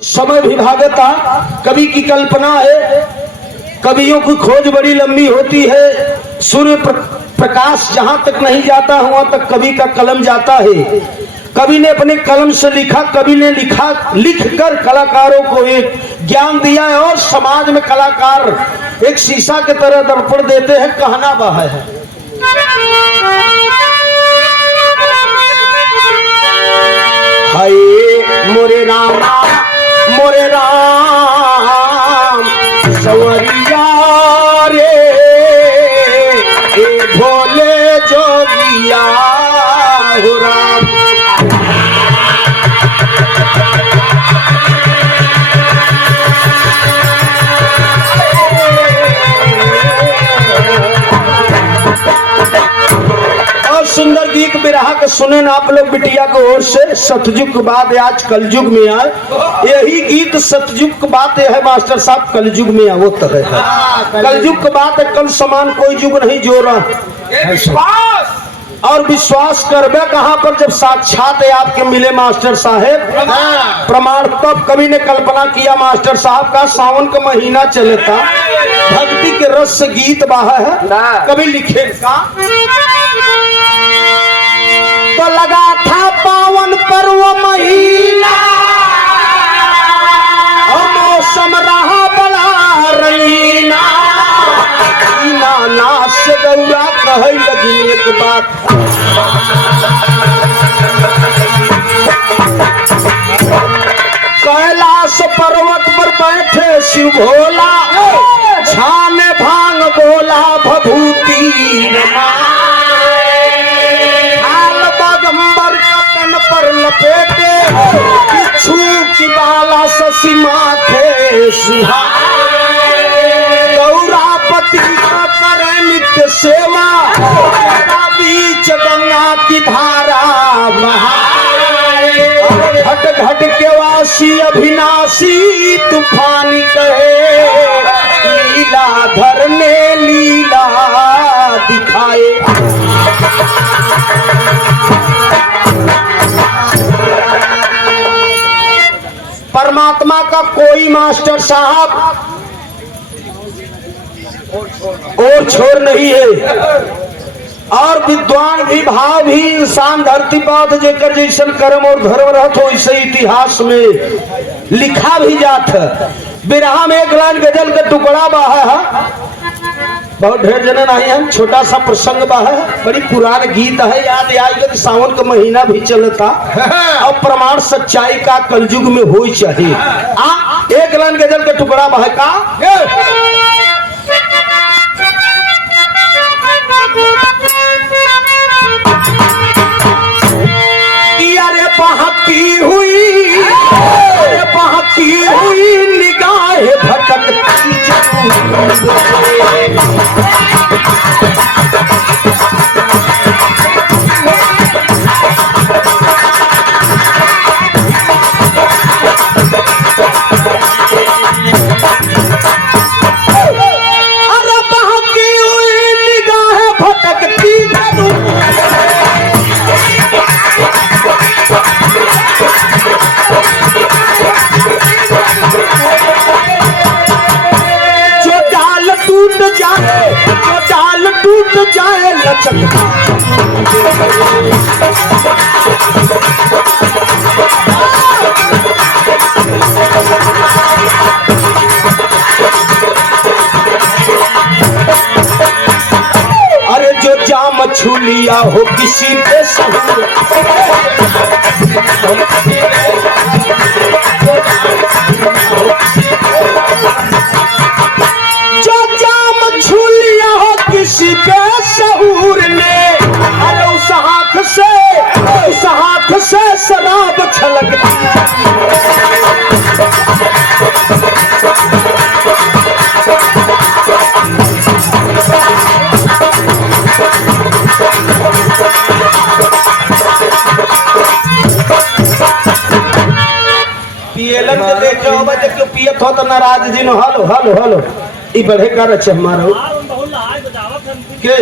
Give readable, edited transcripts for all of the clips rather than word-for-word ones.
समय भी भागता, कवि की कल्पना है, कवियों की खोज बड़ी लंबी होती है। सूर्य प्रकाश जहां तक नहीं जाता वहां तक कवि का कलम जाता है। कवि ने अपने कलम से लिखा, कवि ने लिखा, लिखकर कलाकारों को एक ज्ञान दिया है। और समाज में कलाकार एक शीशा की तरह दर्पण देते हैं, कहना वह है। हाय मोरे राम मोरे राम सवरिया रे ए भोले जोगिया हो राम। सुंदर गीत बिरहा के सुने ना आप लोग बिटिया को ओर से। सतयुग के बाद आज कलयुग में आए, यही गीत सतयुग के बात है मास्टर साहब, कलयुग में वो तो है। कलयुग के बाद कल समान कोई युग नहीं जो रहा। और विश्वास करबे कहां पर जब साक्षात आपके मिले मास्टर साहेब प्रमाण। तब कवि ने कल्पना किया मास्टर साहब का सावन का महीना चलता, भक्ति के रस से गीत बाहा है, कवि लिखे का तो लगा था पावन पर्व महीना, मौसम रहा बड़ा रंगीना। नाश गौरा कहे लगी एक बात, कैलाश पर्वत पर बैठे शिव भोला, छाने भांग बोला भभूति पर लपेटे, बिच्छू की बाला शशि माथे सुहाए। गौरापति का करे नित्य सेवा, बीच गंगा की धारा बहाए। घट घट के वासी अभिनाशी तूफानी कहे, लीलाधर ने लीला दिखाए। परमात्मा का कोई मास्टर साहब और छोर नहीं है। और विद्वान भी भाव भी इंसान धरती पात जेकर जैसन कर्म और धर्म रहत हो, इसे इतिहास में लिखा भी जात है। बिरहा में एक लाइन गजल का टुकड़ा बाहा है, बहुत ढेर जने नहीं है, छोटा सा प्रसंग बाहा है, बड़ी पुरान गीत है, याद आएगा कि सावन का महीना भी चलता और प्रमाण सच्चाई का कलयुग में हो चाहिए। एक लाइन गजल का टुकड़ा बाहा का बहकी हुई, बहकी हुई निगाहें भटकती अरे बहकी हुई निगाहें भटकती टूट जाए लचकता। अरे जो जाम छू लिया हो किसी पे सहूर, किसी पे सहूर ने, अरे उस हाथ से शराब छलकती। पियलन के देखे हो बच्चे क्यों पियत हो तो नाराज जी नो हेलो हेलो हेलो ई बढ़े कर अच्छे हमारा के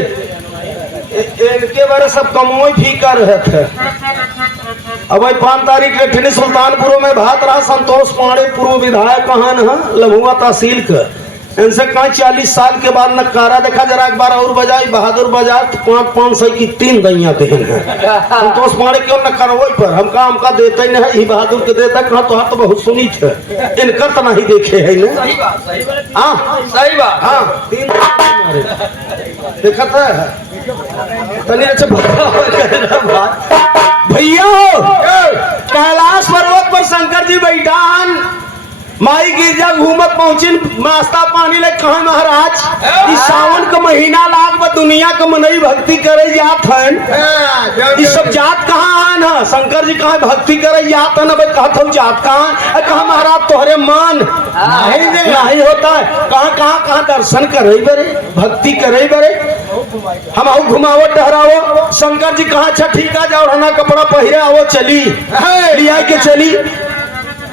इनके बारे सब कमोई भी कर रहे थे। अब 5 तारीख के ठिनी सुल्तानपुर में भात रहा संतोष पांडे पूर्व विधायक कहन है लभुआ तहसील का। इनसे कहा 40 साल के बाद नकारा देखा जरा एक बार और बजाई बहादुर बाजार तो 500 की 3 दैया देन है। संतोष पांडे क्यों नकारा वही पर हमका देते ही नहीं बहादुर के देता कहा तो बहुत सुनी थे इनकर तो नहीं देखे है ना। सही बात हाँ 3 देखा था तनी अच्छा भैया कैलाश पर्वत पर शंकर जी बैठान माई गिरजा घूमत पहुंची नाश्ता पानी ले कहा महाराज इस सावन का महीना लाग ब दुनिया का मनई भक्ति करे जात है इस सब जात कहाँ आन है शंकर जी कहा भक्ति करे जात है ना भाई कहत हूँ जात कहाँ कहा महाराज तोहरे मन नहीं होता है कहाँ दर्शन करे बरे भक्ति करे बरे हम आओ घुमावो टहरावो शंकर जी कहा अच्छा ठीक है जाओ हना कपड़ा पहिरे आओ चली लिया के चली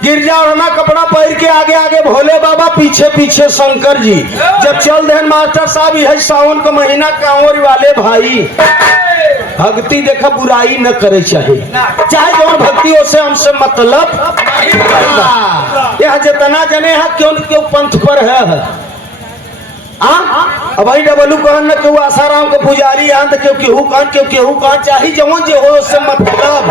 गिरजा ओढ़ना कपड़ा पहन के आगे आगे भोले बाबा पीछे पीछे शंकर जी। जब चल देन मास्टर साहब है सावन का महीना कांवर वाले भाई भक्ति देखा बुराई न करे चाहे जो भक्ति से हमसे मतलब यह जितना जने है क्यों पंथ पर है अब भाई डबलू कहन न क्यों आसाराम के पुजारी आन तो केहू कहां चाही जवन जे हो उससे मतलब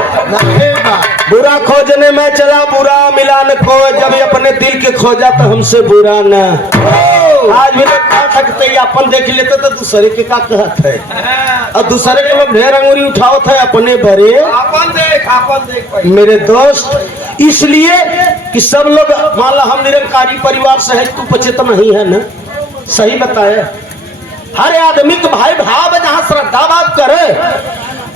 बुरा खोजने में चला बुरा मिला न खो जब अपने दिल के खोजा तो हमसे बुरा न आज भी लोग कह सकते अपन देख लेते तो दूसरे के का कहत है और दूसरे के लोग ढेर अंगुरी उठाओ थे अपने भरे अपन देख मेरे दोस्त इसलिए कि सब लोग मान लो हम निरंकारी परिवार से है तू पचेत नहीं है ना सही बताया हर आदमी के भाई भाव जहाँ श्रद्धा भाव करे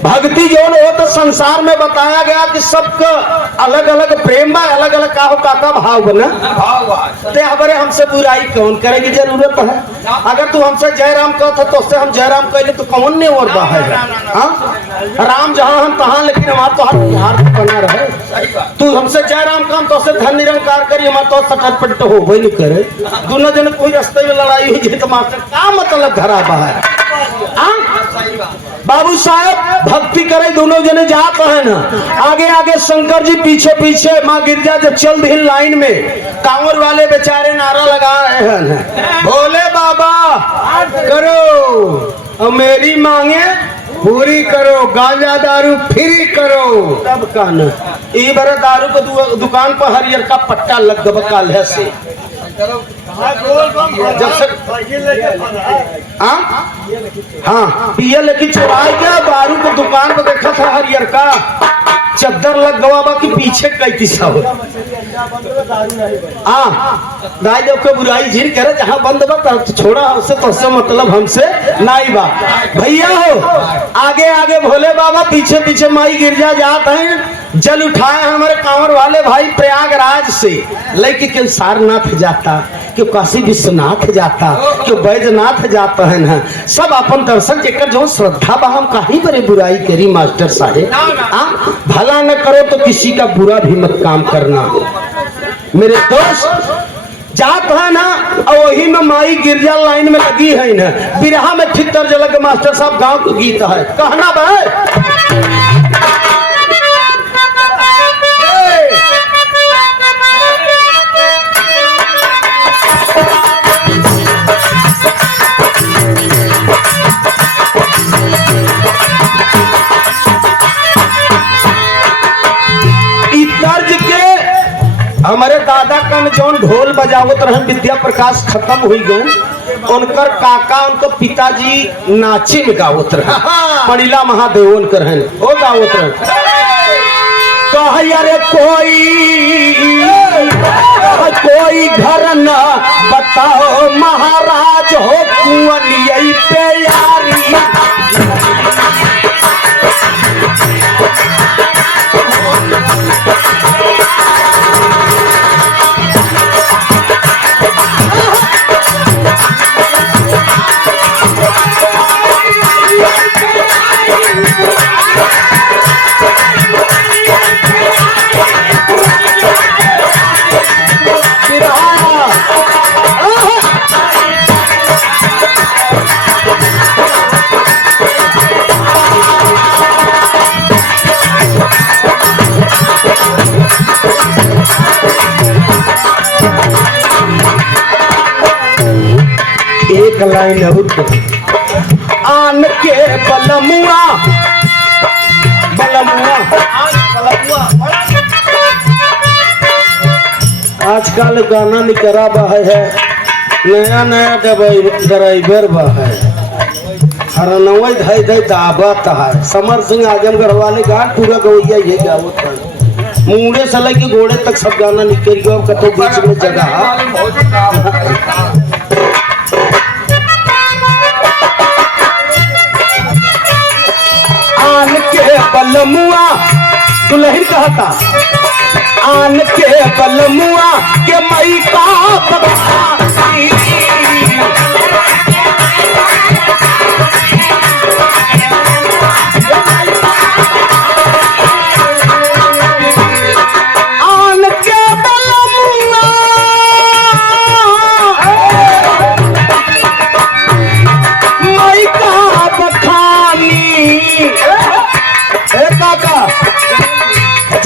भक्ति जो हो तो संसार में बताया गया कि सबका अलग अलग प्रेम बा अलग अलग का भाव बना ते हमारे हमसे बुराई कौन करे की जरूरत है अगर तू हमसे जय राम कहता तो उससे हम जय राम कहले तो कौन ने और है राम जहाँ हम तहाँ लेकिन हमारा तो हाथ बना रहे तू हमसे जय राम कह तो उससे धन निरंकार करी हमारा तो सटपट हो वही नहीं करे दोनों जन कोई रास्ते में लड़ाई हुई तो मास्टर का मतलब धरा बाहर बाबू साहब भक्ति करे दोनों जने जात है ना आगे आगे शंकर जी पीछे पीछे माँ गिरजा जब चल दी लाइन में कांवर वाले बेचारे नारा लगा रहे हैं भोले बाबा करो मेरी मांगे पूरी करो गांजा दारू फ्री करो तब का न ई बार दारू के दुकान पर हरियर का पट्टा लग काल है से जब से हाँ पिए लेकिन चुराई गया दारू को दुकान पर देखा था हरियर का चद्दर लग गवा बाकी पीछे कई सब दाई देव के बुराई झील करे जहाँ बंद बा छोड़ा उससे तो उससे मतलब हमसे नहीं बा भैया हो आगे आगे भोले बाबा पीछे पीछे माई गिरजा जात हैं जल उठाए हमारे कांवर वाले भाई प्रयागराज से लेके क्यों सारनाथ जाता क्यों काशी विश्वनाथ जाता क्यों बैजनाथ जाता है ना सब अपन दर्शन जेकर जो श्रद्धा बा हम कहीं बड़े बुराई करी मास्टर साहेब भला न करो तो किसी का बुरा भी मत काम करना मेरे दोस्त जात है ना और वही में माई गिरजा लाइन में लगी है ना बिरहा में ठीक तर्ज लग मास्टर साहब गांव का गीत है कहना भाई हमारे दादा कन जौन ढोल बजावत रहे विद्या प्रकाश खत्म हुई गए उनकर काका उनका पिताजी नाचे में गावत रहे पड़ीला महादेव उनकर हैं वो गावत रहे कह यारे कोई घर न बताओ महाराज हो कुंवरिया पे यारी एक लाइन आन के बलमुआ बलमुआ आजकल गाना निकरा बा है नया नया ड्राइवर बा है हरनवा धई धई दाबत है समर सिंह आजमगढ़ वाले गान पूरा गवैया ये गावत है मुंडे से लेके घोड़े तक सब गाना निकल गया कतो बीच में जगह आन के बलमुआ दुल्हन कहता आन के बलमुआ के मई का बखानी आन के बलमुआ मई का बखानी ए काका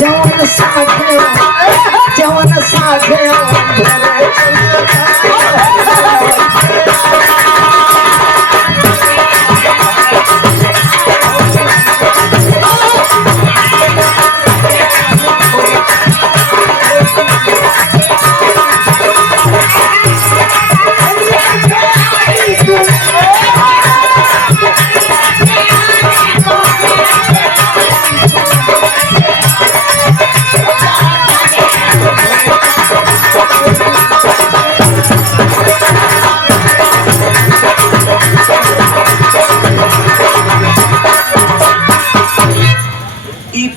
जवन सागे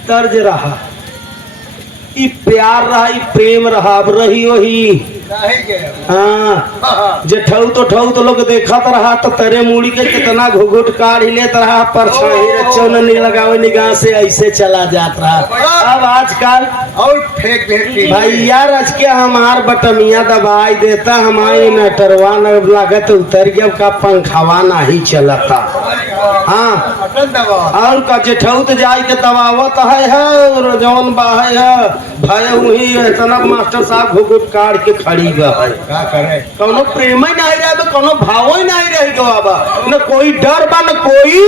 तर्ज रहा ई प्यार रहा ई प्रेम रहा अब रही वही हाँ जे ठऊ तो लोग देखत रहा तो तेरे मुड़ी के कितना घुघुट काढ़ लेत रहा पर चौन नहीं लगावे निगाह से ऐसे चला जात रहा अब आजकल और फेंक देती भैया रच के हमार बटमिया दबाई देता हमारी नटरवा न लागत उतर गया का पंखवा नहीं चलता हाँ और का जेठौत जाय के दबावत है जौन बाहे है भाई वही इतना मास्टर साहब घुघुट काढ़ के खड़ी बा का करे कोनो प्रेम ही नहीं रहे कोनो भाव ही नहीं रही बाबा न कोई डर बा न कोई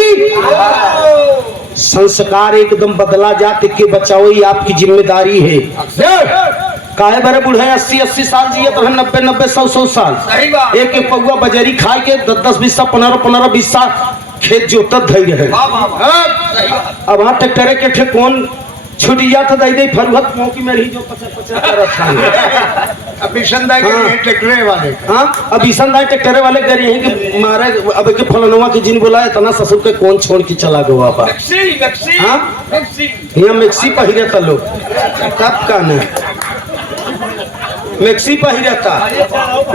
संस्कार एकदम बदला जाते के बचाओ ही आपकी जिम्मेदारी है काहे बड़े बूढ़े 80 साल जिए तो 90 100 साल एक एक पौवा बजरी खाए के 10 20 15 20 साल खेत जोतत धई रहे अब वहाँ ट्रैक्टर के ठे कौन छुटिया तो दई दे फरुहत मौकी में रही जो 50 करत था अभी संदा के ट्रैक्टर वाले हां अभी संदा ट्रैक्टर वाले कर रहे हैं कि मारे अब के फलनवा के जिन बोला इतना ससुर के कौन छोड़ के चला गवा बा मैक्सी हां ये मैक्सी पहिरे त लोग तब का नहीं मैक्सी पहिरता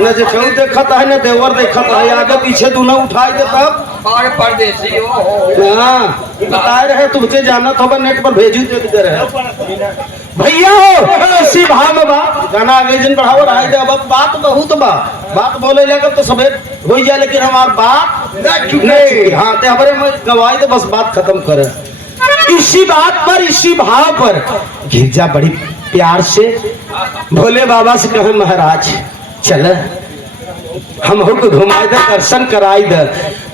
न जे छौ देखता है न देवर देखता है आगे पीछे दोनों उठाई दे तब परदेसी हो हां बता रहे तुझे जाना तो नेट पर भेजू दे दे रहे भैया हो इसी भाव में बा गाना आगे जन बढ़ाओ रहा है अब बात बहुत बा बात बोले लगे तो सबे हो जाए लेकिन हमार बात नहीं हां ते हमरे में गवाही दे बस बात खत्म करे इसी बात पर इसी भाव पर गिरजा बड़ी प्यार से भोले बाबा से कहे महाराज चल हम हो घुमाए दे दर्शन कराई दे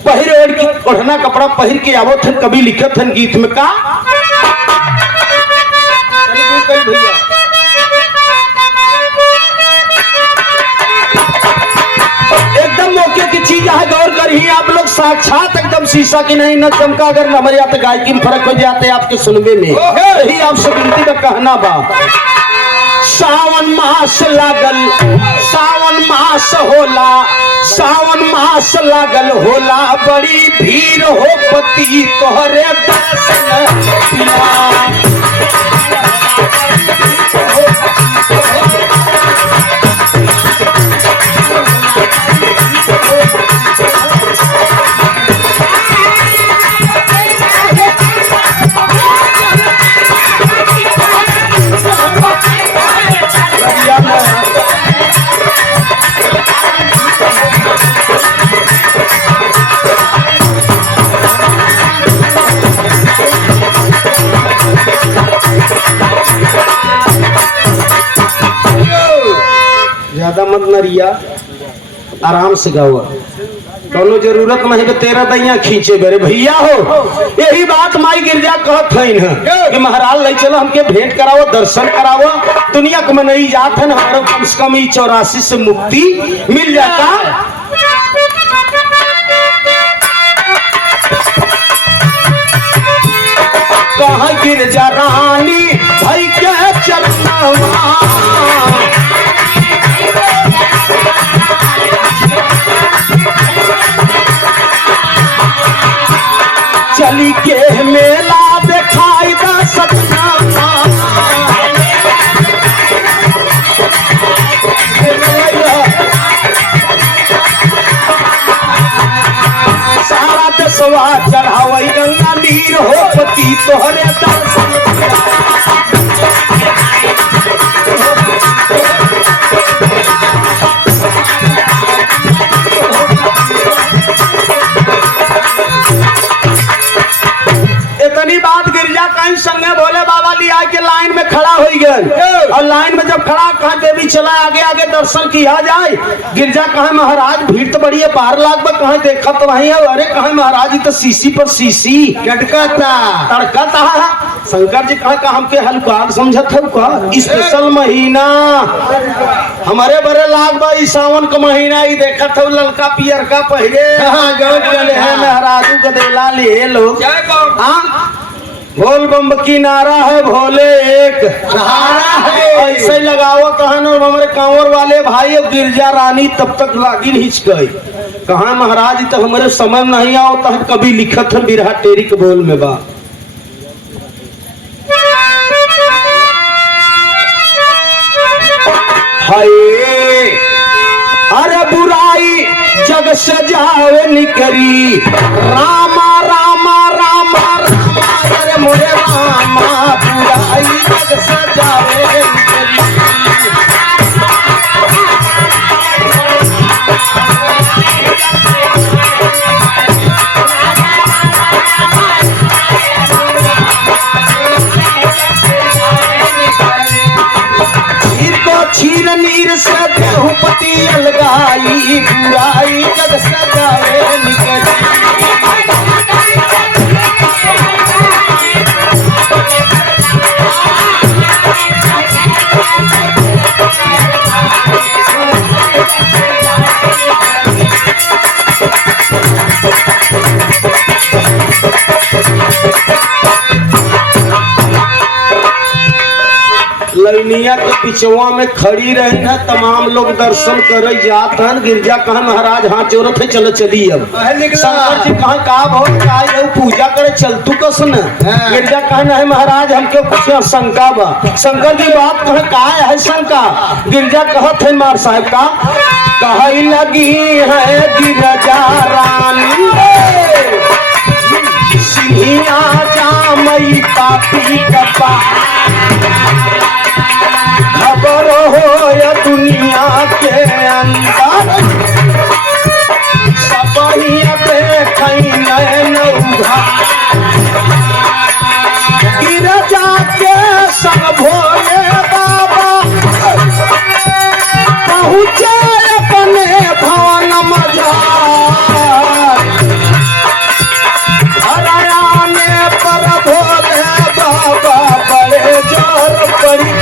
पहिरे ओढ़ना कपड़ा पहिर के आवो थे कभी लिखत हन गीत में का एकदम मौके की चीज है गौर करिए आप लोग साक्षात एकदम शीशा की नहीं न चमका अगर हमारे यहाँ गायकी में फर्क हो जाते आपके सुनने में यही आपसे विनती का कहना बा सावन मास लागल सावन मास होला सावन मास लागल होला बड़ी भीड़ हो पति तोहरे दर्शन ज्यादा मत नरिया आराम से गाओ कोनो जरूरत नहीं बे तेरा दैया खींचे बेरे भैया हो। यही बात माई गिरजा कहत है कि महाराज ले चलो हमके भेंट करावो, दर्शन करावो, दुनिया को में नहीं जात है ना, हमारे कम से कम 84 से मुक्ति मिल जाता। कहाँ गिरजा रानी भाई के चलना चली के मेला दिखाई दा सपना सारा दसवा चढ़ावई गंगा नीर हो पति तोहरे दर्शन इतनी बात गिरजा कहीं संगे भोले बाबा लिया के लाइन में खड़ा हो गए और लाइन में जब खड़ा कहा देवी चला आगे आगे दर्शन किया जाए। गिरजा कहा महाराज भीड़ तो बड़ी है, 12 लाख में कहा देखा तो वही है। अरे कहा महाराज जी तो सीसी पर सीसी तड़का था। शंकर जी कहा हमके हल्का समझत है का स्पेशल महीना हमारे बड़े लाख भाई सावन का महीना ही देखा था ललका पियर का पहले है महाराजू का देला ले लोग। भोल बम की नारा है भोले एक सहारा है, ऐसे लगाओ कहन और हमारे कांवर वाले भाई और गिरजा रानी तब तक लागी हिच गई। कहा महाराज तो हमारे समझ नहीं आओ तो कभी लिखत है बिरहा टेरी के बोल में बा। हाय अरे बुराई जग सजावे निकरी रामा रामा रामा रामा अरे मोरे रामा बुराई जग सजावे निकरी। छीर नीर से देहु पति अलगाई बुराई जग सजावे निकली। लैनिया के पिछवा में खड़ी रहे ना तमाम लोग दर्शन करे जात हैं। गिरजा कहा महाराज हाँ जोरत है चलो चली। अब शंकर जी कहा का बहुत का पूजा करे चल तू कस न। गिरजा कहा नहीं महाराज हमके कुछ शंका बा। शंकर जी बात कहे का है शंका। गिरजा कहत है मार साहब का कहे लगी है गिरजा रानी सिंहिया जामई पापी कपा खबर हो या दुनिया के अंदर सब ही गिरजा के सब भोले बाबा पहुँचे अपने भवन मजार हरियाणे पर भोले बाबा बड़े जोर पड़ी।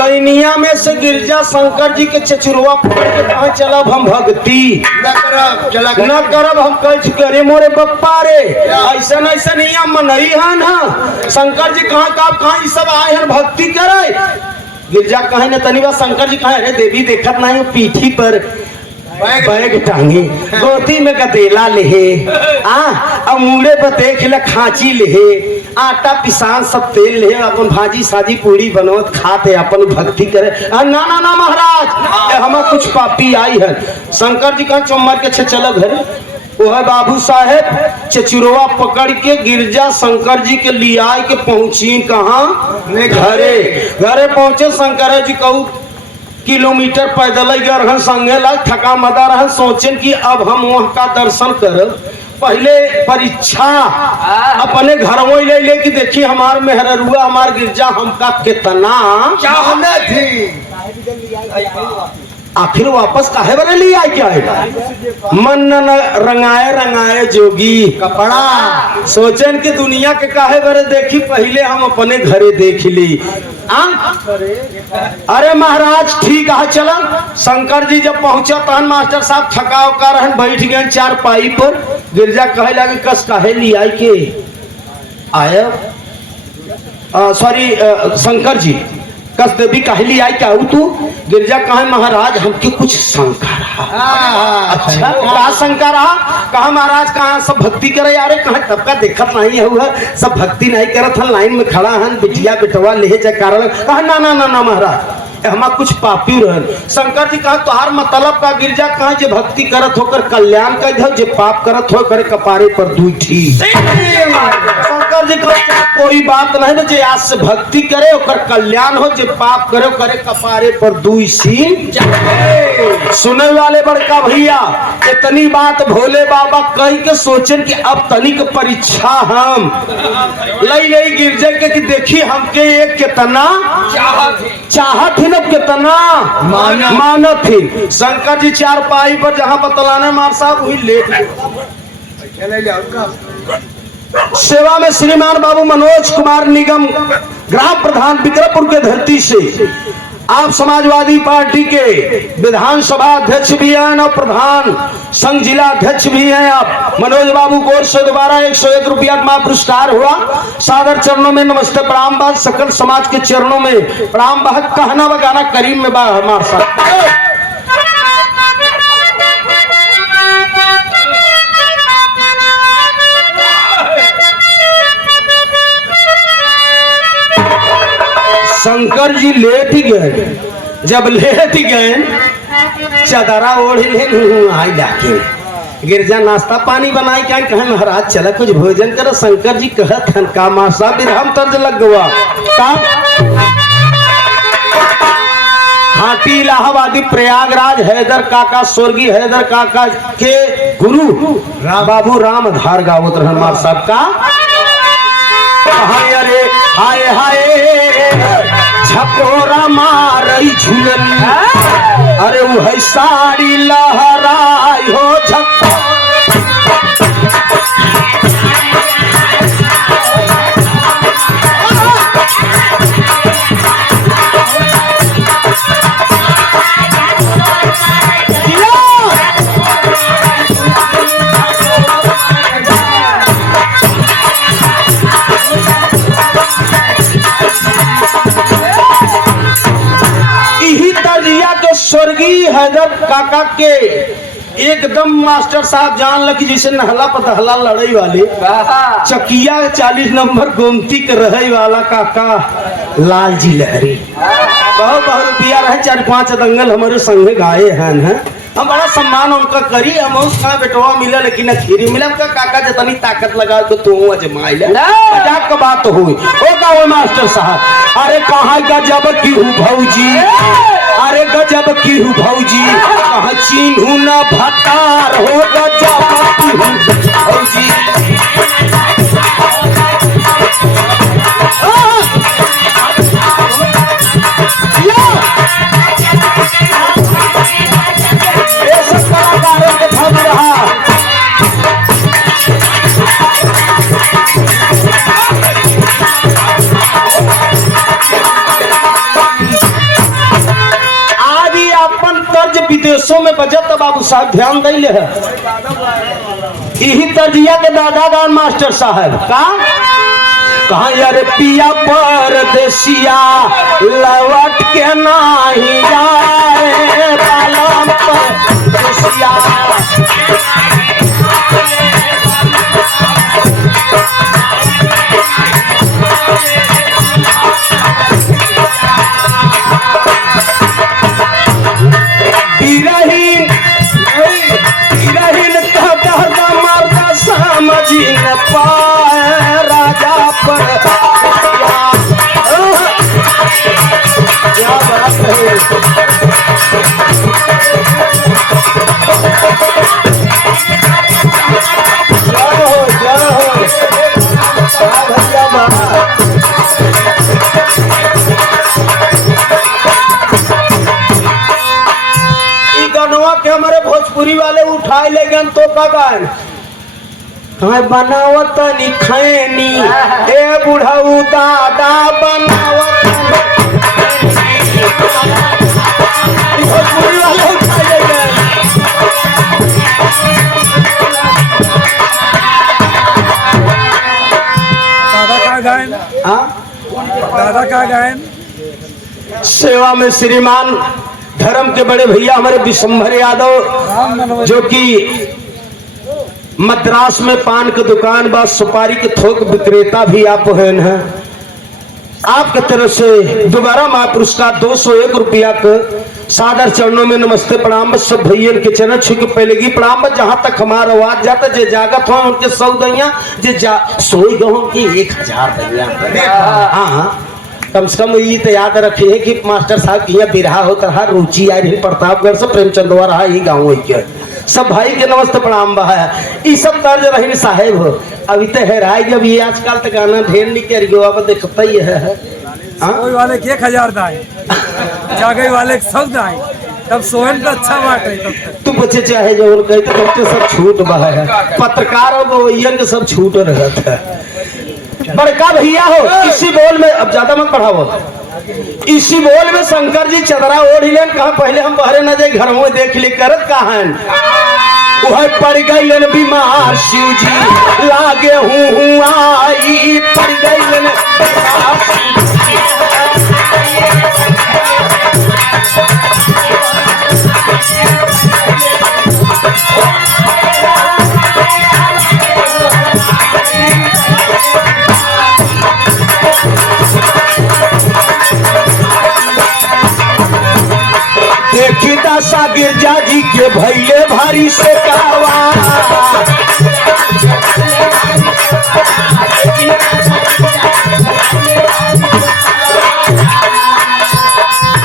लैनिया में से गिरजा शंकर जी के चचुरवा पकड़ के कहा चलब हम भक्ति न करब हम कह करे मोरे बप्पा रे ऐसा ऐसा नियम नहीं है ना। शंकर जी कहा का कहा सब आए हैं भक्ति करे। गिरजा कहे न तनिवा शंकर जी कहे अरे देवी देखत नहीं पीठी पर बैग टांगे, गोदी में गदेला लेहे, अमूले पर देख ले खांची लेहे, आटा पिसान सब तेल लेहे, अपन भाजी साजी पूरी बनोत खाते अपन भक्ति करे। ना ना ना महाराज, हमें कुछ पापी आई है। शंकर जी का चुम्बर के चलो घर, वो है बाबू साहेब चचुरवा पकड़ के गिरजा शंकर जी के लिया के पहुंची कहाँ घरे। घरे पहुंचे शंकर जी कहू किलोमीटर पैदल गए संगे लग थका मदा रह, सोचें कि अब हम वहाँ का दर्शन करब। पहले परीक्षा अपने घरों ले ले कि देखिए हमार मेहरुआ हमार गिरजा हमका कितना चाहना थी। आखिर वापस काहे बने लिया क्या है? मन न रंगाए रंगाए जोगी कपड़ा, सोचन कि दुनिया के काहे बरे देखी, पहले हम अपने घरे देख ली। अरे महाराज ठीक है चला। शंकर जी जब पहुंचा तहन मास्टर साहब थका उका रहन बैठ गए चार पाई पर। गिरजा कहे लगे कस काहे लिया के आया, सॉरी शंकर जी कस देवी कहली आई क्या तू? गिरजा कहा महाराज हमके कुछ शंका रहा। अच्छा कहा शंका रहा? कहा महाराज कहा सब भक्ति करे यारे, कहा तब का देखत नहीं हुआ, सब भक्ति नहीं करत हन, लाइन में खड़ा हन बिटिया बिटवा ले जा कारण। कहा ना ना ना ना महाराज हम कुछ पापी रहन। शंकर जी कहा तोहार मतलब का? गिरजा कहा जे भक्ति करत होकर कल्याण कर दो, जे पाप करत हो करे कपारे पर दूठी। शंकर जी कहा कोई बात नहीं, जे आज से भक्ति करे ओकर कल्याण हो, जे पाप करे करे कपारे पर दुई सीन। सुने वाले बड़का भैया इतनी बात भोले बाबा कह के सोचन कि अब तनिक परीक्षा हम लई लई गिरजे के कि देखी हमके एक कितना चाहत ही न कितना मानत थी। शंकर जी चार पाई पर जहां बतलाने मार साहब वही लेट सेवा में श्रीमान बाबू मनोज कुमार निगम ग्राम प्रधान विक्रमपुर के धरती से आप समाजवादी पार्टी के विधानसभा अध्यक्ष भी हैं और प्रधान संघ जिला अध्यक्ष भी हैं। आप मनोज बाबू कोर से दोबारा 101 रुपया पुरस्कार हुआ। सादर चरणों में नमस्ते प्रणाम बा, सकल समाज के चरणों में प्रणाम बा। कहना बगाना करीम में बा हमारे साथ। शंकर जी लेट गए, जब लेट गए चदरा ओढ़ ले आई जाके गिरजा नाश्ता पानी बनाई क्या कहे महाराज चला कुछ भोजन करो। शंकर जी कहत हन का मासा बिरहम तर्ज लग गवा खाटी इलाहाबादी प्रयागराज हैदर काका स्वर्गीय हैदर काका के गुरु बाबू राम धार गावत रहन मार साहब का। हाय अरे हाय हाय झकोरा मारई झुलनी, अरे वो है साड़ी लहराई हो झको। स्वर्गीय हैदर काका के एकदम मास्टर साहब जान लगी जैसे नहला पतहला लड़ाई वाले चकिया 40 नंबर गोमती के रहे वाला काका लाल जी लहरी। बहुत बहुत रुपया रहे 4-5 दंगल हमारे संगे गाये हैं। हम बड़ा सम्मान उनका करी, हम उसका बेटवा मिला लेकिन खीरी मिला। उनका काका जितनी ताकत लगा तो तू अजमाई ले मजाक का बात हुई होगा वो मास्टर साहब। अरे कहाँ गजब की हूँ भौजी, अरे गजब की हूँ भौजी, कहाँ चिन्हू न भतार हो गजब की हूँ भौजी। विदेशों में बजट बाबू साहब ध्यान दे है। यही तजिया के दादा गान मास्टर साहब का कहा यार पिया परदेसिया लौट के नहीं जाए बसिया बिरहीन बिरहीन कहता मरदा समझी न पाए राजा पर क्या बात है भैया गनवा के हमारे भोजपुरी वाले उठाए ले गए तो का गान हाँ बनावत खैनी ए बुढ़ऊ दादा बनावत भोजपुरी वाले उठाए ले गए दादा का गायन हाँ दादा का गायन सेवा में श्रीमान धर्म के बड़े भैया हमारे विशंभर यादव जो कि मद्रास में पान की दुकान बा सुपारी के थोक विक्रेता भी आप हैं आपके तरफ से दोबारा महापुरस्कार 201 रुपया का सादर चरणों में नमस्ते प्रणाम सब भैया के चरण छू के पहले की प्रणाम जहां तक हमारा आवाज जाता जे जागत हो उनके 100 दैया जे सोई गहो की 1000 दैया हाँ कम से कम ये तो याद रखिए कि मास्टर साहब की बिरहा होता रहा रुचि आई रही प्रतापगढ़ से प्रेमचंदवा रहा ये गाँव के सब भाई के नमस्ते प्रणाम बहा ये सब तर्ज रही साहेब हो अभी तो हैराई जब ये आजकल तक गाना ढेर नहीं कर गयो अब देखता ही है कोई वाले के 1000 दाए जागे वाले 100 दाए तब सोहन का अच्छा बात है तब तक तू बच्चे चाहे जो कहते तो बच्चे सब छूट बहा है पत्रकारों को के सब छूट रहता है बड़का भैया हो इसी बोल में अब ज्यादा मत पढ़ाओ इसी बोल में शंकर जी चदरा ओढ़ लेन कहा पहले हम बहरे न जाए घर में देख ले करत कहान वह पड़ गई बीमार शिव जी लागे हूँ आई पड़ गई देखी दशा गिरजा जी के भैले भारी से कावा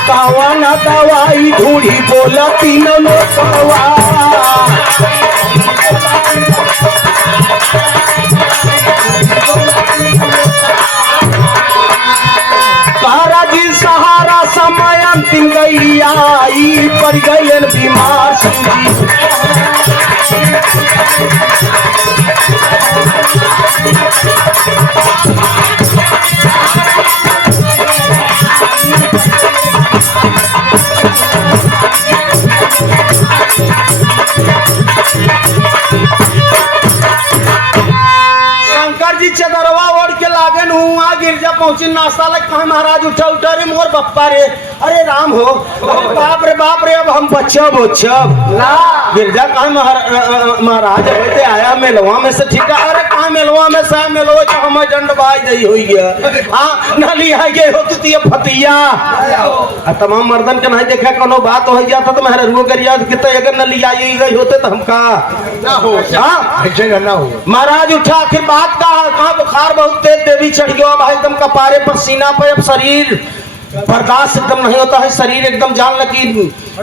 कावा ना दवाई ढूंढी बोला तीनों लोकवा तारा जी सहारा समय अंतिम गई आई पड़ गई बीमार शंकर जी चदरवा ओढ़ के लागन हुआ गिरजा पहुंची नाश्ता लग कहा महाराज उठा उठा रे मोर बप्पा रे अरे राम हो अरे बाप रे अब हम बच्चब गिरजा कहा महाराज होते आया मेलवा में से ठीक है अरे कहा मेलवा में से मेलवा जो हम डंड बाई दई हुई है हाँ न लिया गए हो तू ये फतिया तमाम मर्दन के नहीं देखा कोनो बात हो जाता तो मेहरा रुआ करिया कितना अगर न लिया गई होते तो हमका ना हो ना हो महाराज उठा आखिर बात कहा बुखार बहुत तेज देवी चढ़ गया भाई एकदम कपारे पर सीना पे अब शरीर बर्दाश्त एकदम नहीं होता है शरीर एकदम जान लगी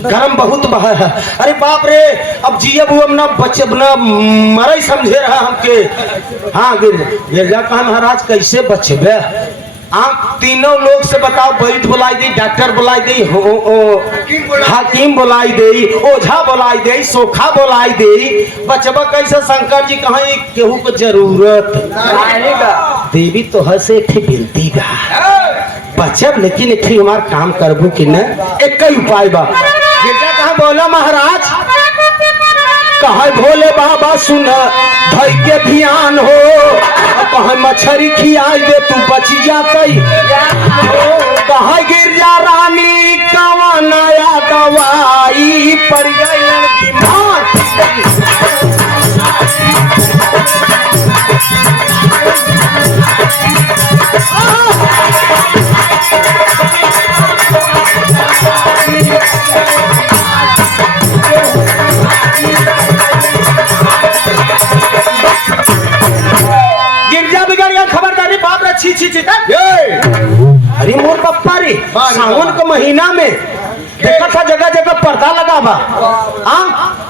गर्म बहुत बहा है अरे बाप रे अब जियब वो ना बच्चे ना मरे समझे रहा हमके हाँ गिरजा कहा महाराज कैसे बचबे आप तीनों लोग से बताओ वैद्य बुलाई दी डॉक्टर बुलाई दी हाकिम बुलाई दी ओझा बुलाई दी सोखा बुलाई दी बचबा कैसे शंकर जी कहा केहू को जरूरत देवी तो हसे बिनती बा बचब लेकिन एक हमार काम करबू कि न एक ही उपाय बा कहा बोला महाराज कहा भोले बाबा सुन धई के ध्यान हो कहा मछरी खियाई दे तू बच जाती कहा गिरजा रानी कवा नया दवाई पड़ गई बीमार सावन के महीना में देखा था जगह जगह पर्दा लगा बा।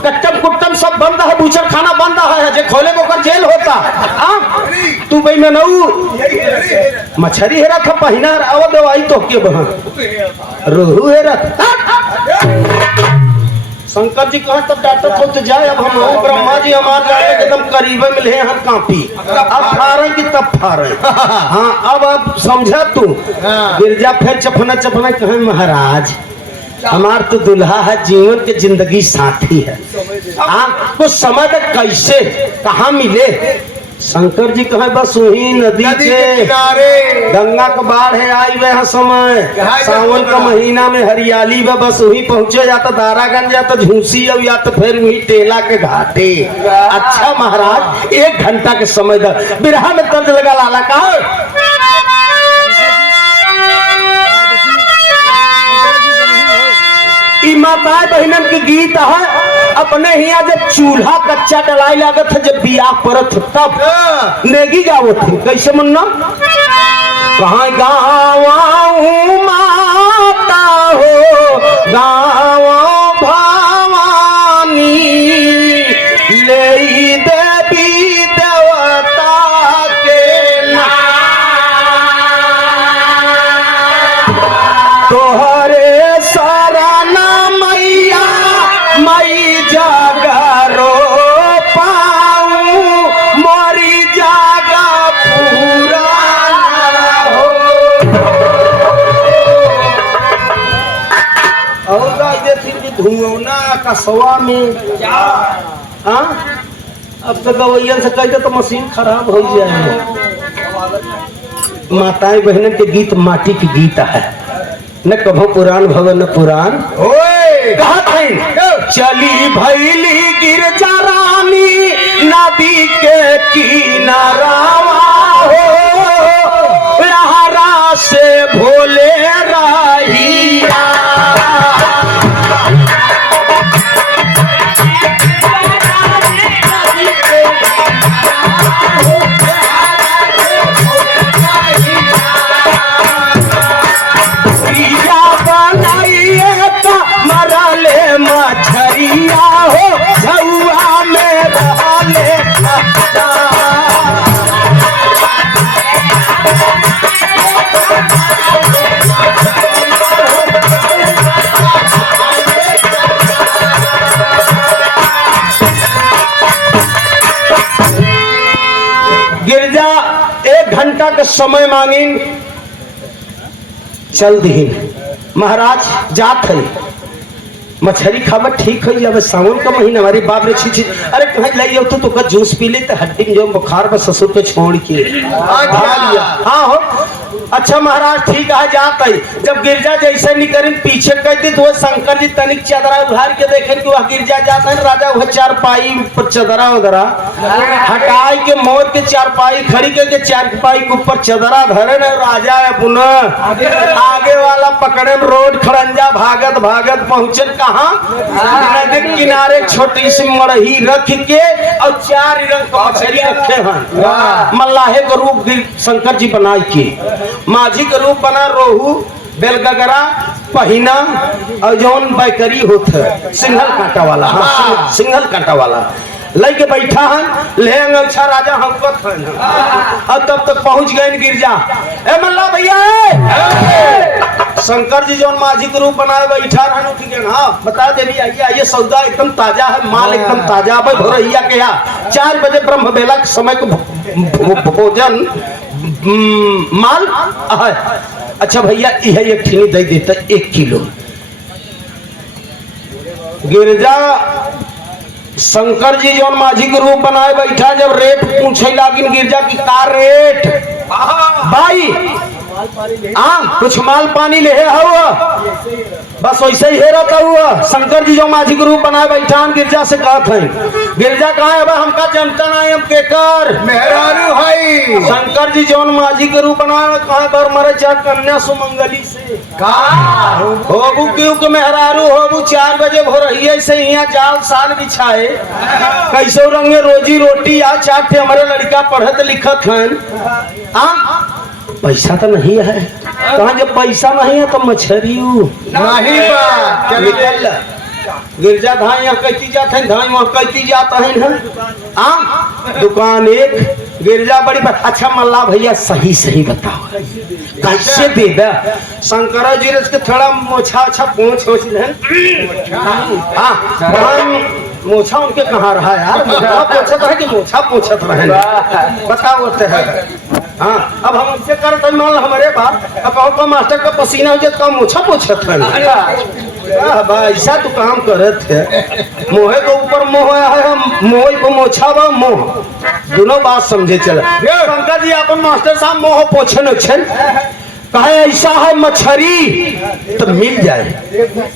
कट्टम कुट्टम सब बंद है, बूचर खाना बंद है, जे खोले बोकर जेल होता। तू भाई में नऊ मछरी हेरा था पहिना आवा दवाई तो के बहन रोहू हेरा। शंकर जी कहा तब डॉक्टर खुद जाए। अब हम लोग ब्रह्मा जी हमारे जाने एकदम करीब मिले हम कापी। अब फारे की तब फारे। हाँ अब समझा तू। गिरजा फिर चफना चफना कहे महाराज हमार तो दुल्हा है, जीवन के जिंदगी साथी है। कुछ समय तक कैसे कहाँ मिले? शंकर जी कहे बस वही नदी के किनारे गंगा का बाढ़ है आई वह समय सावन का महीना में हरियाली में बस वही पहुंचे, या तो दारागंज या तो झूसी या तो फिर वही टेला के घाटे। अच्छा महाराज 1 घंटा के समय तक बिरहा में तर्ज लगा लाला कहा माताएं बहनन की गीत है। अपने ही जब चूल्हा कच्चा डलाई लागत है, जब बियाह परत तब नेगी गावत थे। कैसे मन्ना कहाँ गाँव माता हो गाँव भवानी ले देवी देवता के तोहरे धुआना कसवा में क्या? अब तो गवैया से कहते तो मशीन खराब हो जाए। माताएं बहनों के गीत माटी की गीत है, न कभो पुराण भवन न पुराण। कहा चली भैली गिरजा रानी नदी के किनारावा हो लहरा से भोले रहिया। मछरिया हो झुआ में रहले गिरजा 1 घंटा का समय मांगी चल दी। महाराज जात है मछली खावा ठीक है। जब सावन का महीना हमारी बाप रे छी अरे कहीं लाइए तो का जूस पी ले तो हड्डी में जो बुखार बस ससुर पे छोड़ के हाँ हो। अच्छा महाराज ठीक है जात है। जब गिरजा जैसे निकल पीछे कहती तो शंकर जी तनिक चदरा उघार के देखे कि वह गिरजा जाता है। राजा वह चारपाई पर चदरा उधरा हटाई के मोर के चारपाई खड़ी करके चारपाई के ऊपर चदरा धरे न राजा है पुनः आगे वाला पकड़े रोड खड़ंजा भागत भागत पहुंचे कहाँ नदी किनारे छोटी सी मड़ही रख के और 4 रंग का मछली रखे हैं। मल्लाहे का रूप शंकर जी बनाई के, माझी का रूप बना रोहू बेलगगरा पहिना और जौन बैकरी होता सिंगल कांटा वाला। हाँ सिंगल कांटा वाला लेके बैठा है। ले अच्छा राजा हमको अब तब तक पहुंच गए गिरजा। ए मल्ला भैया शंकर जी जौन माझी के रूप बनाए बैठा रहन। हाँ बता देवी आइए आइए सौदा एकदम ताजा है, माल एकदम ताजा है। भोरैया के यहाँ 4 बजे ब्रह्म बेला के समय को भोजन माल है। अच्छा भैया यह एक ठीनी दे देता 1 किलो। गिरजा शंकर जी जौन माझी के रूप बनाए बैठा जब रेट पूछे लागिन गिरजा की का रेट भाई कुछ माल पानी ले हुआ बस वैसे ही रहता हुआ। शंकर जी जो माझी के रूप बनाए बैठा गिरजा से कहत है गिरजा कहा है हमका जनता ना हम केकर मेहरारू है। शंकर जी जौन माझी के रूप बनाए कहा बर मरे चार कन्या सुमंगली से होबू क्यों के मेहरारू होबू 4 बजे भोरहिया से यहाँ जाल साल बिछाए कैसो रंगे रोजी रोटी आ 4 थे हमारे लड़का पढ़त लिखत हैं। पैसा तो नहीं है। कहा जब पैसा नहीं है तो मछली नहीं बा चल निकल गिरजा धाई यहाँ कैती जाते हैं, धाई वहाँ कैती जाता है ना। दुकान एक गिरजा बड़ी अच्छा मल्ला भैया सही सही बताओ कैसे दे दा। शंकर जी के थोड़ा मोछा अच्छा पूछ मोछा उनके कहाँ रहा यार, मोछा पूछत रहे कि मोछा पूछत रहे बताओ है। हाँ अब हम उनसे करते मान हमारे बात अब कहो का मास्टर का पसीना हो जाए मोछा पूछत रहे। ऐसा तो काम करे थे मोहे के ऊपर मोह है, हम मोह को मोछा बा मोह दोनों बात समझे चला। शंकर जी अपन मास्टर साहब मोह पोछन कहे ऐसा है मछरी तो मिल जाए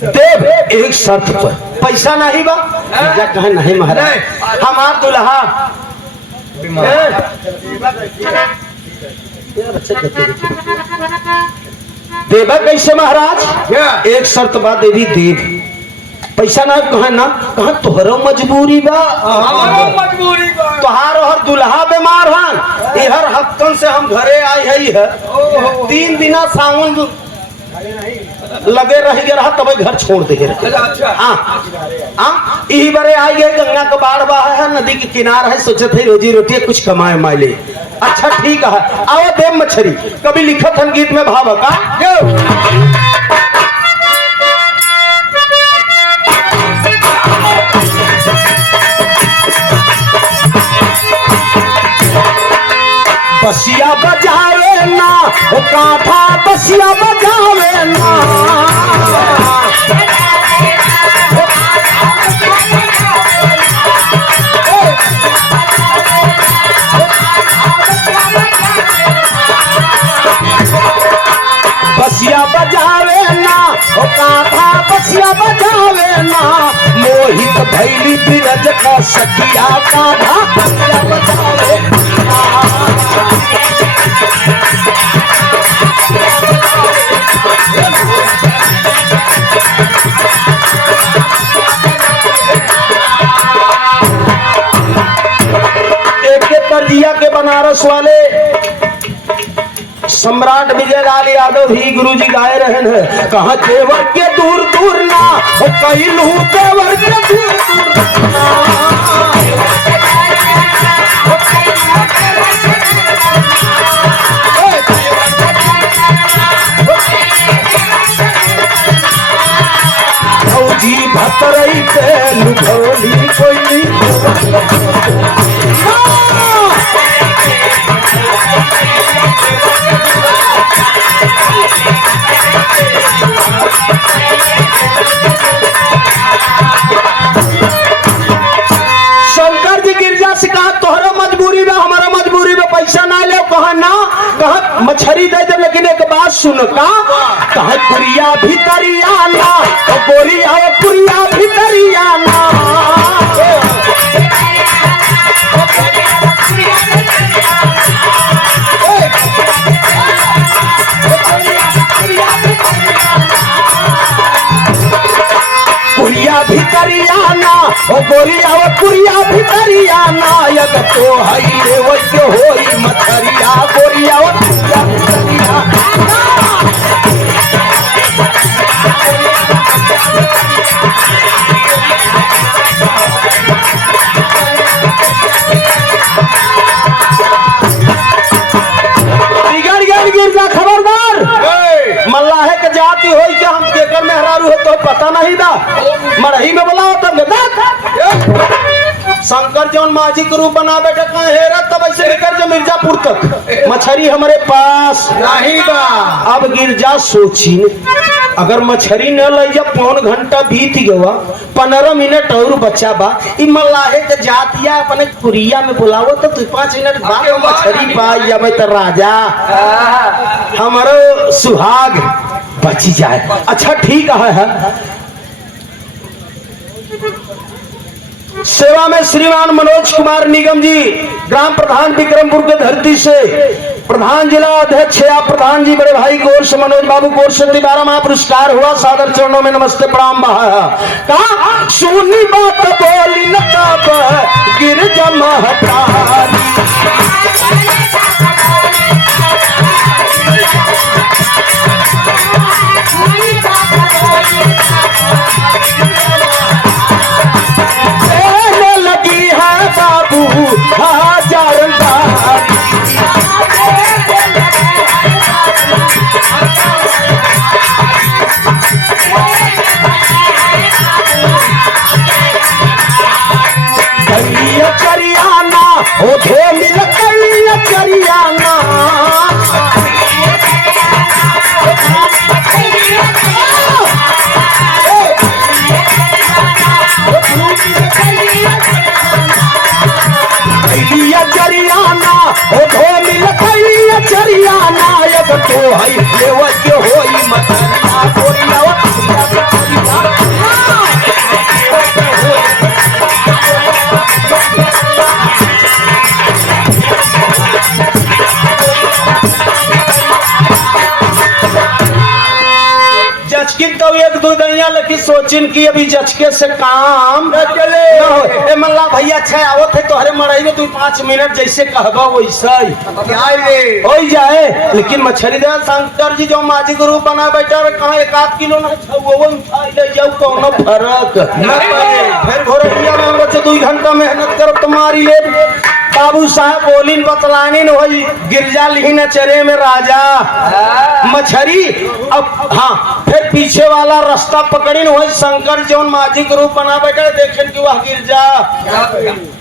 देव एक शर्त पर पैसा नहीं बा कहे नहीं महाराज हमार दुल्हा देवा कैसे महाराज एक शर्त बा देवी देव पैसा ना कहे ना कहा तोहरो मजबूरी बा तोहार और दुल्हा बीमार हन इहर हफ्तन से हम घरे आए है 3 दिना सावन लगे रह गया तब घर छोड़ दे। यही बड़े आई गए गंगा का बाढ़ बहा है नदी के किनार है सोचे थे रोजी रोटी कुछ कमाए माले। अच्छा ठीक है आओ देव मछली कभी लिखत हम गीत में भाव का बसिया बजावे ना ओ काठा बसिया बजावे ना बसिया बजावे ना ओ काठा बसिया बजावे ना मोहित भैली बिरज का सखिया काठा बसिया बजावे दिया के बनारस वाले सम्राट विजयलाल यादव ही गुरुजी गाए रहे हैं कहा देवर के दूर दूर ना कई लू देवर के दूर दूर फौजी भतरई पे लुभोली कोई शंकर जी गिरजा से कहा तोहरा मजबूरी में हमारा मजबूरी में पैसा ना ले कहा ना कहा मछली दे दे लेकिन एक बात सुन का कहा कुरिया भीतरिया ना गोरिया कुरिया भीतरिया ना कुरिया भीतरियाना ओ गोरिया ओ कुरिया भीतरियाना यग तो हई रे वो के होई मछरिया गोरिया ओ कुरिया भीतरियाना गिरजा खबरदार मल्लाहे के जाति होई के हम केकर मेहरारू है तो पता नहीं दा मरही में बोला तब शंकर जौन माझी के रूप बना बैठे कहे हेरा तब ऐसे लेकर जो मिर्जापुर तक मछली हमारे पास नहीं बा। अब गिरजा सोची अगर मछली न ले जा 5 घंटा बीत गया 15 मिनट और बच्चा बा इ मल्लाहे के जातिया अपने कुरिया में बुलावो तो 5 मिनट बाद मछली पाई जावे तो राजा हमारो सुहाग बची जाए। अच्छा ठीक है सेवा में श्रीमान मनोज कुमार निगम जी ग्राम प्रधान विक्रमपुर के धरती से प्रधान जिला अध्यक्ष या प्रधान जी बड़े भाई गौर से मनोज बाबू गौर से 12 माह पुरस्कार हुआ सादर चरणों में नमस्ते प्रणाम बहा कहा सुनी बात बोली न गिरजा महतारी जचकिन तो एक दो दैया लेकिन सोचिन की अभी जचके से काम न चले। न हो। ए मल्ला भैया छे आवत है तोहरे मड़ई में तू 5 मिनट जैसे कहबा वैसा ही क्या ले हो जाए। लेकिन मछली दे शंकर जी जो माझी के रूप बना बैठा रहे कहाँ 1-8 किलो ना वो उठा ले जाऊ कोनो फर्क न पड़े। फिर घोरैया में हम बच्चे 2 घंटा मेहनत करब तुम्हारी ले बाबू साहब बोलिन बतलानी न होई गिरजा लिहिन चरे में राजा मछरी। अब हाँ फिर पीछे वाला रास्ता पकड़ी न होई शंकर जौन माझी के रूप बना बैठे देखें कि वह गिरजा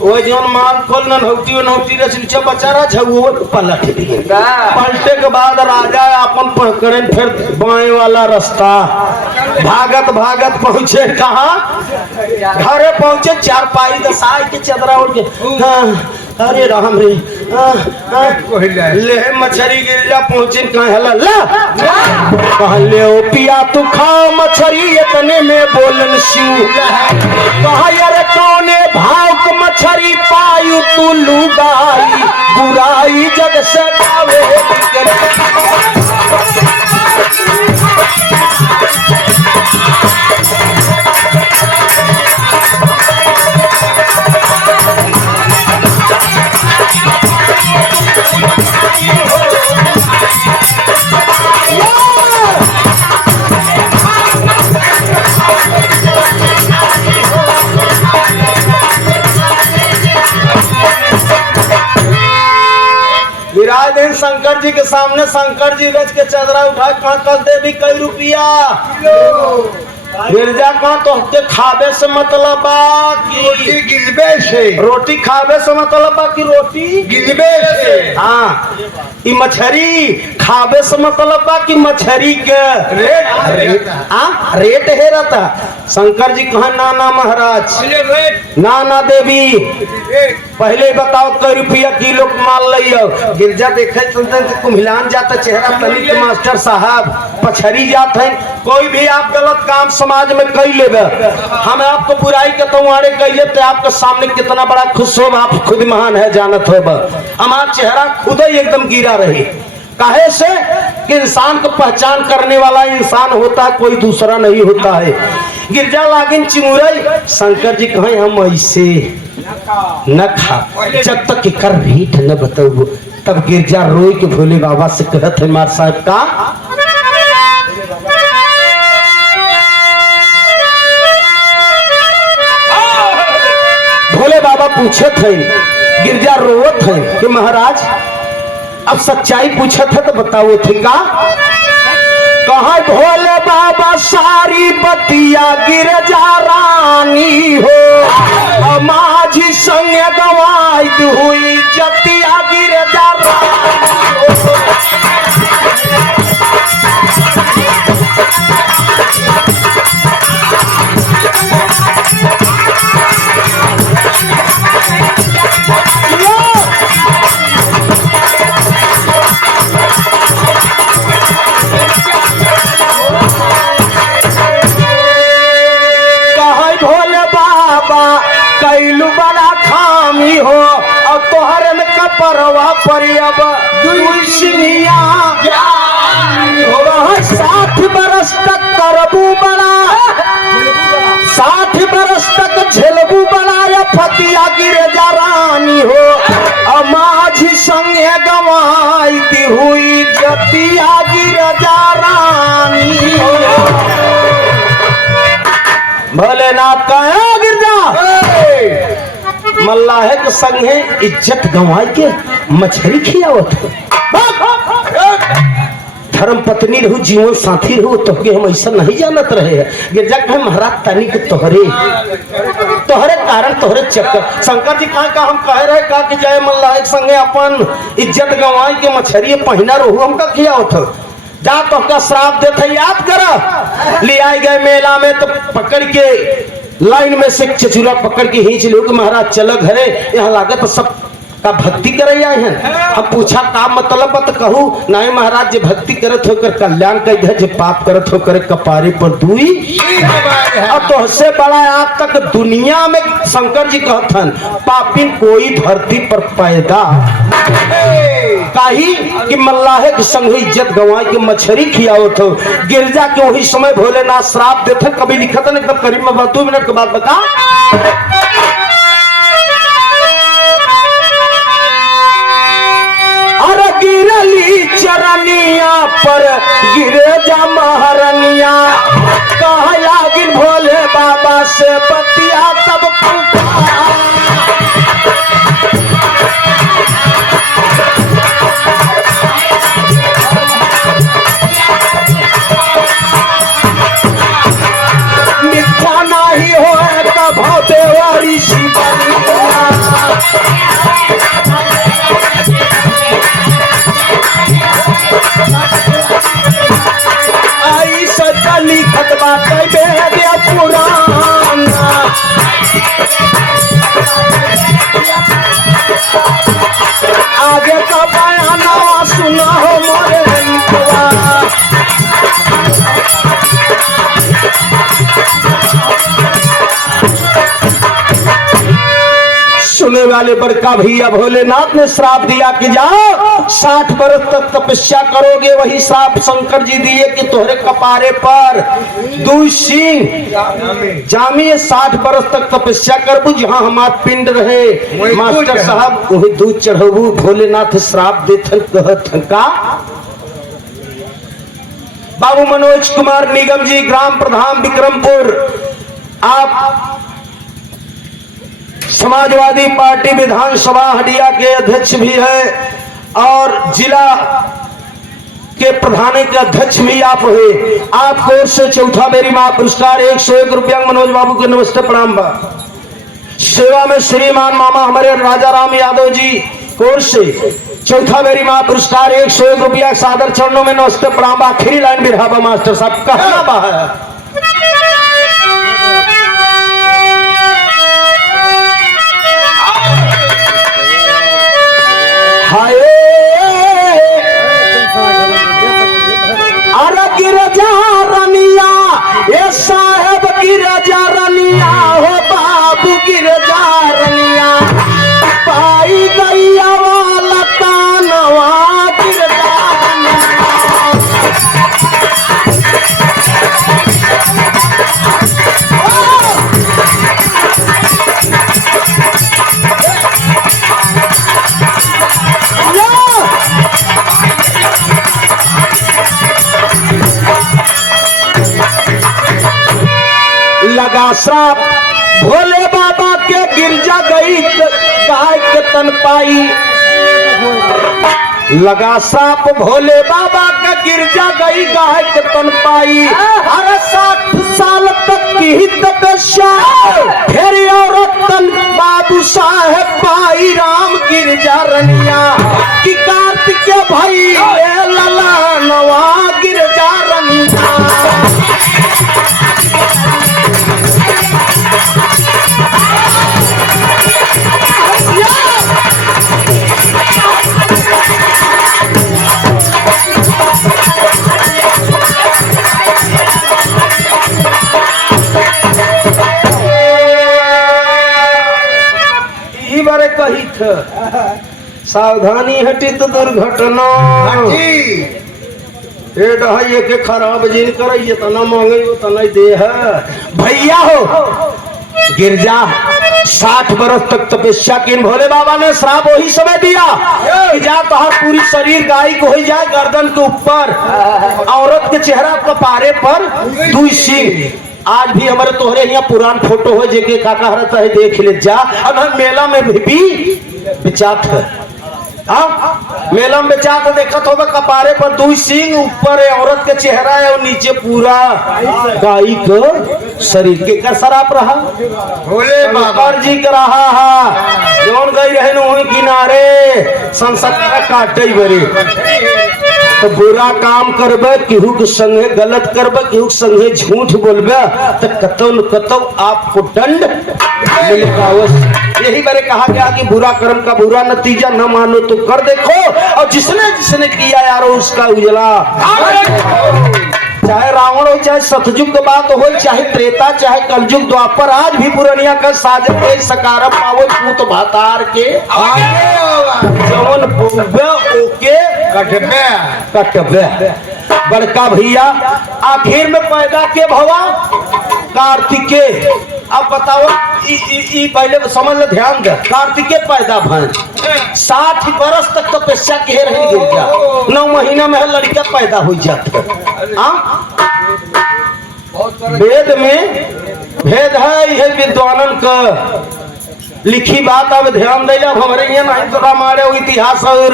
वो जौन माल खोल न नौटी रे नीचे बचारा झुओ पलट दिए। पलटे के बाद राजा अपन पकड़े फिर बाएं वाला रास्ता भागत भागत पहुंचे कहाँ घरे पहुंचे 4 पाई दसाई के चदरा उड़ के हाँ, अरे राम रे ले मछरी गिरजा पहुंचे कहाँ ला कहा ले ओ पिया तू खा मछरी इतने में बोलन शिव कहा यार कौने भाव क मछरी पायु तू लुगाई बुराई जग से गावे विराज दिन शंकर जी के सामने शंकर जी रच के चदरा उठा कहाँ कस दे भी कई रुपया गिरजा कहाँ तो के खावे से मतलब बा रोटी कि गिरबे से रोटी खावे से मतलब बा कि रोटी गिरबे से हाँ ई मछरी खावे से मतलब बा कि मछरी के रेट है रहता। शंकर जी कहा ना महाराज ना देवी पहले बताओ कई रुपया किलो माल लियो। गिरजा देखे चलते कुम्हिलान जाता चेहरा तनिक मास्टर साहब पछरी जात है कोई भी आप गलत काम समाज में कई लेबे हम आपको बुराई के तोड़े कैले तो आपके सामने कितना बड़ा खुश हो आप खुद महान है जानत हो हमारा चेहरा खुद ही एकदम गिरा रही काहे से कि इंसान को पहचान करने वाला इंसान होता है कोई दूसरा नहीं होता है। गिरजा लागिन चिमुरई शंकर जी कहे हम ऐसे न खा जब तक कर रेट न बताओ तब गिरजा रोई के भोले बाबा से कहत है मार साहब का भोले बाबा पूछत है गिरजा रोवत है कि महाराज अब सच्चाई पूछत है तो बताओ थे का कहा भोले बाबा सारी बतिया गिरजा रानी हो माझी संग गवाई हुई जतिया गिरजा रानी हो। कैलू बड़ा खामी हो और तोहरन का परवा पर अब दुनिया 60 बरस तक करबू बड़ा 60 बरस तक झेलबू बड़ा या फतिया गिरजा रानी हो और माझी संगे गवाई दी हुई जतिया गिरजा रानी हो। भोलेनाथ का गिरजा मल्लाह के संगे इज्जत गंवाई के मछली खियावत धर्म पत्नी रहू जीवन साथी रहू तो के हम ऐसा नहीं जानत रहे गिरजा कहे महाराज तनी के तोहरे कारण तोहरे चक्कर शंकर जी कहा हम कह रहे का कि जय मल्लाह के संगे अपन इज्जत गंवाई के मछली पहिना रहू हमका खियावत जा तो का श्राप देते याद कर ले आए गए मेला में तो पकड़ के लाइन में से चचुरा पकड़ के खींच लो कि महाराज चलो घरे यहाँ लागत सब का भक्ति करे आए हैं। हम पूछा का मतलब बत कहू नहीं महाराज जे भक्ति करत होकर कल्याण कह दे, जे पाप करत होकर कपारे पर दुई। अब तो हसे बड़ा आज तक दुनिया में शंकर जी कहथन पापिन कोई धरती पर पैदा काही कि मल्लाहे के संग इज्जत गंवाई के मछरी खियाओ तो गिरजा के वही समय भोलेनाथ श्राप देते। कभी लिखत न एकदम करीब में 2 मिनट के बाद बता। अरे गिरली चरनिया पर गिरे जा महारनिया कहा लागिन भोले बाबा से बतिया तब मिथ्या नहीं हो भाव देवारी आई सच्चा लिखत बात पुराना आगे का बयाना सुना हो मोरे सुने वाले बड़का भैया भोलेनाथ ने श्राप दिया कि जाओ 60 वर्ष तक तपस्या करोगे। वही श्राप शंकर जी दिए कि तोहरे कपारे पर 2 सिंह जामी 60 वर्ष तक तपस्या करबू जहाँ हमार पिंड रहे मास्टर साहब वही दूध चढ़बू। भोलेनाथ श्राप देथन कहथन का बाबू मनोज कुमार निगम जी ग्राम प्रधान विक्रमपुर, आप समाजवादी पार्टी विधानसभा हडिया के अध्यक्ष भी है और जिला के प्रधान के अध्यक्ष भी आप हुए। आपको ओर से चौथा मेरी मां पुरस्कार 101 रुपया मनोज बाबू के नमस्ते प्रणाम बा। सेवा में श्रीमान मामा हमारे राजा राम यादव जी कोर से चौथा मेरी मां पुरस्कार 101 रुपया सादर चरणों में नमस्ते प्रणाम। आखिरी लाइन बिरहाबा मास्टर साहब कहना बा है अरे गिरजा रनिया ये साहेब गिरजा रनिया हो बाबू गिरजा रनिया पाई गैया वाला तानवा गिरजा लगा श्राप भोले बाबा के गिरजा गई गाय के तन पाई। लगा श्राप भोले बाबा का गिरजा गई गाय के तन पाई। अरे 60 साल तक की ही तपस्या फिर औरत तन बाबू साहेब पाई राम गिरजा रनिया कि कार्तिक भाई लला नवा गिरजा रनिया। बारे कही थ सावधानी हटी तो दुर्घटना हटी। के खराब जिन करे तना मांगे तना दे है भैया हो। गिरजा 60 वर्ष तक तपस्या की भोले बाबा ने श्राप वही समय दिया कि जा तोहर पूरी शरीर गाय को हो जाए गर्दन के ऊपर औरत के चेहरा कपारे पर 2 सिंह। आज भी हमारे तोहरे यहाँ पुरान फोटो हो जेके काका हरता है देख ले जा। अब मेला में भी बेचात है मेला में बेचात देखत होगा कपारे पर 2 सिंह ऊपर है औरत के चेहरा है और नीचे पूरा गाय को शरीर के का शराप रहा भोले बाबा जी का रहा है जौन गई रहे वही किनारे संसद का काटे बरे तो बुरा काम करबे केहू के संगे गलत करबे केहू के संगे झूठ बोलबे तो कतौ न कतौ आपको दंड मिलेगा यही मैंने कहा गया कि बुरा कर्म का बुरा नतीजा न मानो तो कर देखो, और जिसने जिसने किया यारो उसका उजला। चाहे रावण हो, चाहे सतयुग के बात हो, चाहे त्रेता, चाहे कलयुग द्वापर, आज भी पुरनिया का साजन के सकारम पावो पूत भातार के जवन बोबे ओके कटबे। बड़का भैया आखिर में पैदा के भवा कार्तिके। अब बताओ ई पहले समझ ले, ध्यान दे। कार्तिके पैदा भन 60 बरस तक तपस्या के रह गिर गया, 9 महीना में लड़का पैदा हो जाता। वेद में भेद है, यह विद्वानन का लिखी बात। अब ध्यान दे, हमारे यहाँ नहीं तो रामायण इतिहास और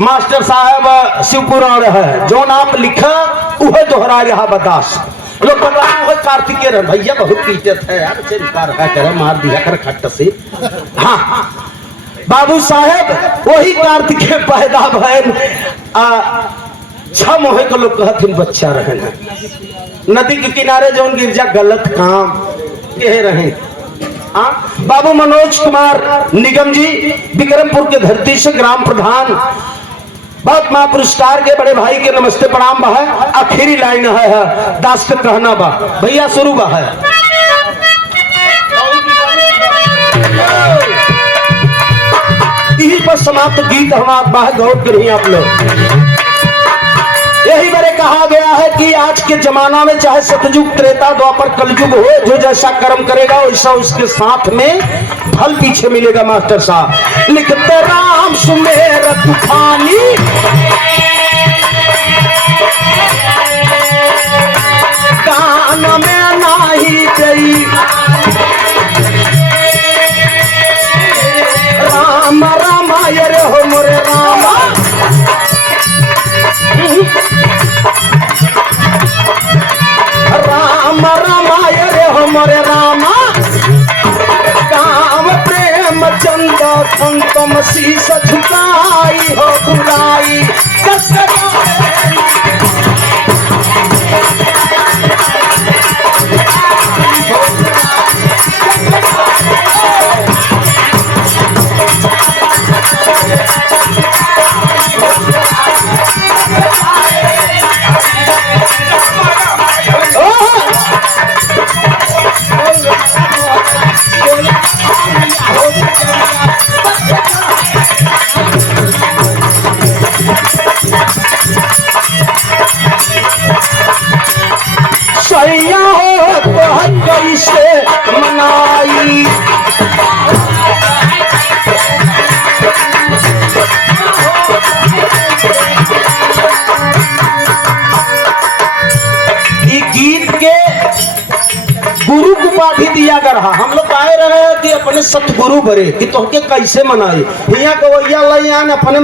मास्टर साहब शिव पुराण है, जो आप लिखा वह दोहरा रहा बतास लोग बता रहे कार्तिकेय भैया बहुत पीटत है यार, कर मार दिया कर खट्ट से। हाँ बाबू साहेब वही कार्तिकेय पैदा भैन 6 मोहे को लोग कहते बच्चा रहे नदी के किनारे जो गिरजा गलत काम कह रहे। बाबू मनोज कुमार निगम जी विक्रमपुर के धरती से ग्राम प्रधान, बहुत महापुरस्कार के बड़े भाई के नमस्ते प्रणाम बा है। आखिरी लाइन है दास के कहना बा भैया शुरू बा है। यही पर समाप्त गीत हमारा बा है, गौर करिए आप लोग। यही मेरे कहा गया है कि आज के जमाना में चाहे सतयुग त्रेता द्वापर कलयुग हो, जो जैसा कर्म करेगा वैसा उसके साथ में फल पीछे मिलेगा। मास्टर साहब लिखते राम सुमेर तूफानी, कान में नाही गई, राम रामाय रे हो मोरे रामा, राम रामाय रे हो मोरे रामा, काम प्रेम चंद संतम शीश झुकाई हो बुराई सैया हो तो कैसे मनाई। गीत के गुरु को उपाधि दिया कर रहा। हम लोग आए रहे कि अपने सतगुरु बरे कि तोहके कैसे मनाई, हिया कवैया लैया अपने